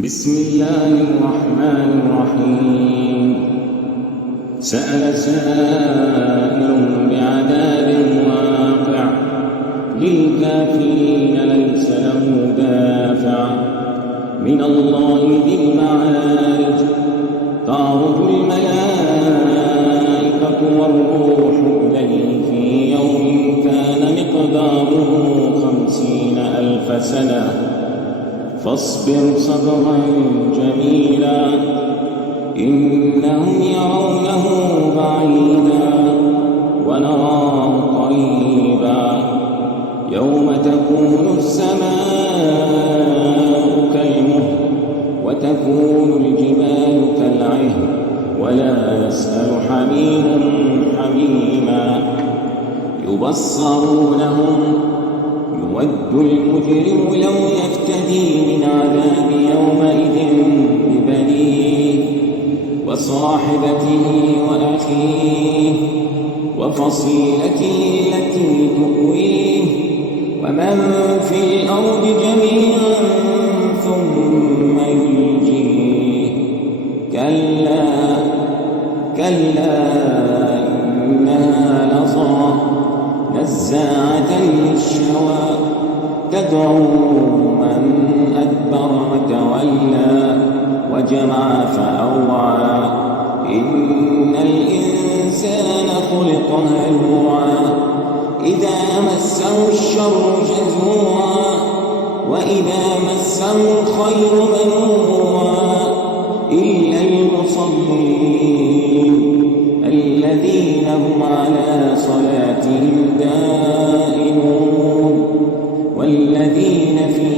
بسم الله الرحمن الرحيم. سأل سائل بعذاب واقع للكافرين ليس له دافع من الله ذي المعارج. تعرج الملائكة والروح إليه في يوم كان مقداره 50,000 سنة فاصبر صبرا جميلا إنهم يرونه بعيدا ونراه قريبا يوم تكون السماء كالمهل وتكون الجبال كالعهن ولا يسأل حميم حميما يبصرونهم يود المجرم لو يفتدي من عذاب يومئذ ببنيه وصاحبته وأخيه وفصيلته التي تؤويه ومن في الأرض جميعا ثم ينجيه كلا إنها لظى نزاعة للشوى تدعو من أدبر وتولى وجمع فأوعى إن الإنسان خلق هلوعا إذا مسه الشر جزوعا وإذا مسه الخير منوعا إلا المصلين الذين هم على صلاتهم دائمون والذين في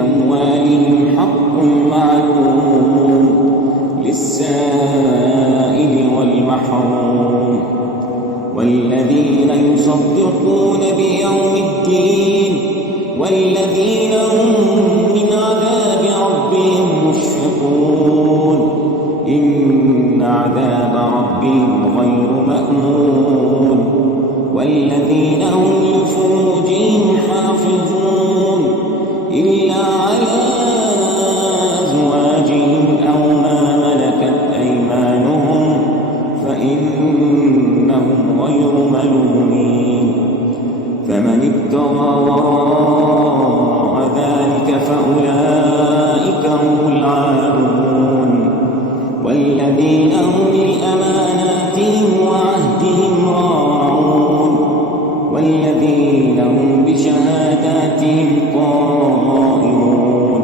أموالهم حق معلوم للسائل والمحروم والذين يصدقون بيوم الدين والذين هم من عذاب ربهم مشفقون إن عذاب ربهم غير مأمون والذين هم لفروجهم حافظون إلا على أزواجهم أو ما ملكت أيمانهم فإنهم غير ملومين فمن ابتغى وراء ذلك فأولئك هم العادون والذين هم لأماناتهم وعهدهم راعون والذين هم بشهاداتهم قائمون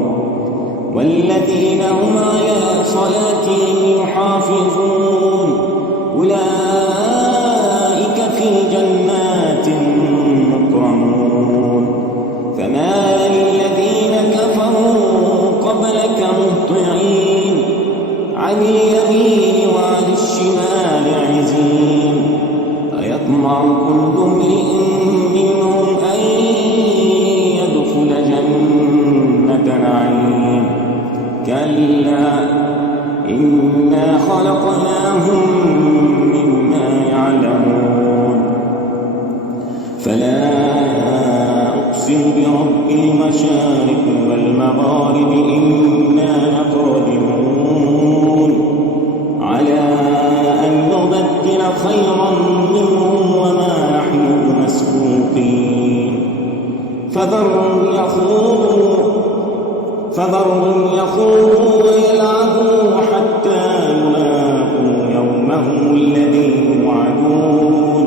والذين هم على صلاتهم يحافظون أولئك في جنات مكرمون فما للذين كفروا قبلك مهطعين عن اليمين وعن الشمال عزين أيطمع كل امرئ منهم أن يدخل جنة نعيم كلا إنا خلقناهم مما يعلمون فلا أقسم برب المشارق والمغارب إنا لقادرون على أن نبدل خيرا منهم وما نحن بمسبوقين فذرهم يخوضوا ويلعبوا حتى يلاقوا يومهم الذي يوعدون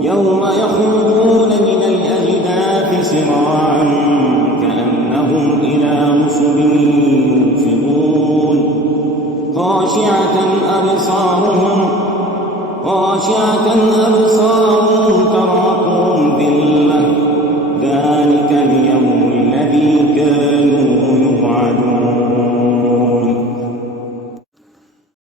يوم يخرجون من الأجداث سراعا كأنهم إلى نصب يوفضون خاشعة أبصارهم ترهقهم